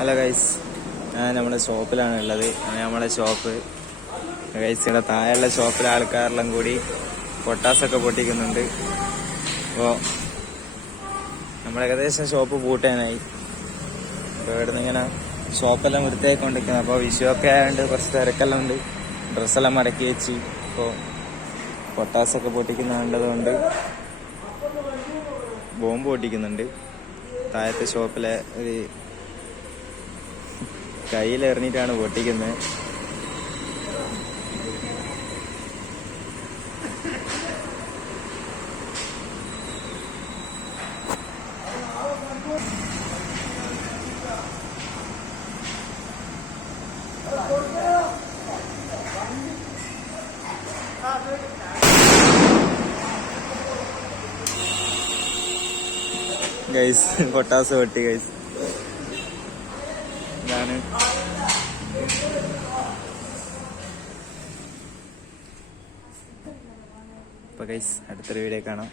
Hello guys ഞാൻ നമ്മുടെ ഷോപ്പിലാണ് ഉള്ളത്. നമ്മുടെ ഷോപ്പ് ഗൈസ് ഇവിടെ താഴെയുള്ള ഷോപ്പിലെ ആൾക്കാരെല്ലാം കൂടി പൊട്ടാസൊക്കെ പൊട്ടിക്കുന്നുണ്ട്. അപ്പോൾ നമ്മൾ ഏകദേശം ഷോപ്പ് പൂട്ടാനായി. അപ്പോൾ ഇവിടെ നിന്ന് ഇങ്ങനെ ഷോപ്പെല്ലാം വൃത്തിയാക്കി കൊണ്ടിരിക്കുന്നത് അപ്പോൾ വിഷുവൊക്കെ ആയതുകൊണ്ട് കുറച്ച് തിരക്കെല്ലാം ഉണ്ട്. ഡ്രസ്സെല്ലാം മടക്കി വെച്ച്. ഇപ്പോൾ പൊട്ടാസൊക്കെ പൊട്ടിക്കുന്ന കണ്ടതുകൊണ്ട് ബോംബ് പൊട്ടിക്കുന്നുണ്ട്. താഴത്തെ ഷോപ്പിലെ ഒരു കയ്യിലെറിഞ്ഞിട്ടാണ് പൊട്ടിക്കുന്നത്. ഗൈസ് പൊട്ടാസ് പൊട്ടി ഗൈസ് ഇതാണ് അപ്പൊ ഗൈസ് അടുത്തൊരു വീഡിയോ കാണാം.